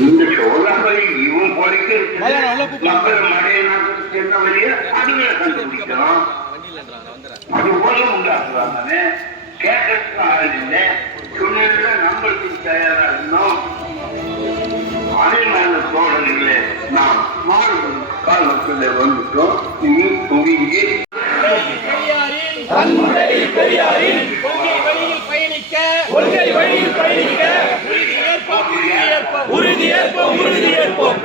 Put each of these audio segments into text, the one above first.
இந்த சோழாவளி இவன் போலிக்கு மக்கள் மடைய நாட்டுக்கு சேர்ந்த வழிய அதுகளை கண்டுபிடிக்கணும். அது போல உண்டாக்குறாங்க. கேட்கறதுக்கு ஆள் இல்லை. சொன்ன நம்மளுக்கு தயாரா இருந்தோம். அனைமான சோழர்களே நாம் மாறுபடும் காலத்தில் வந்துட்டோம். இனி துவங்கி பெரியாரின் கொள்கை வழியில் பயணிக்க உறுதி ஏற்போம்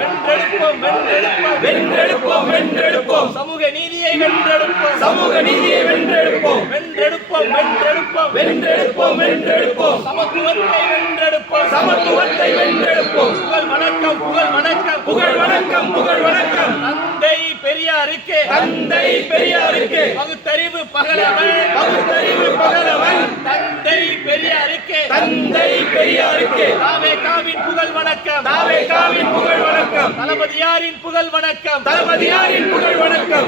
வென்றெடுப்போம் சமூக நீதியை வென்றெடுப்போம் சமத்துவத்தை வென்றெடுப்போம் புகழ் வணக்கம் தந்தை பெரியாருக்கு பகுத்தறிவு பகலவன் தந்தை பெரியாருக்கு தாவேகாவின் புகழ் வணக்கம் தளபதியாரின் புகழ் வணக்கம்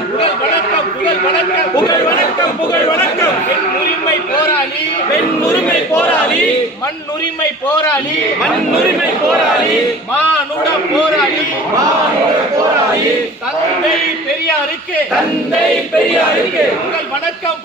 பெண் உரிமை போராளி மண் உரிமை போராளி மானுட போராளி தந்தை பெரியாருக்கு புகழ் வணக்கம்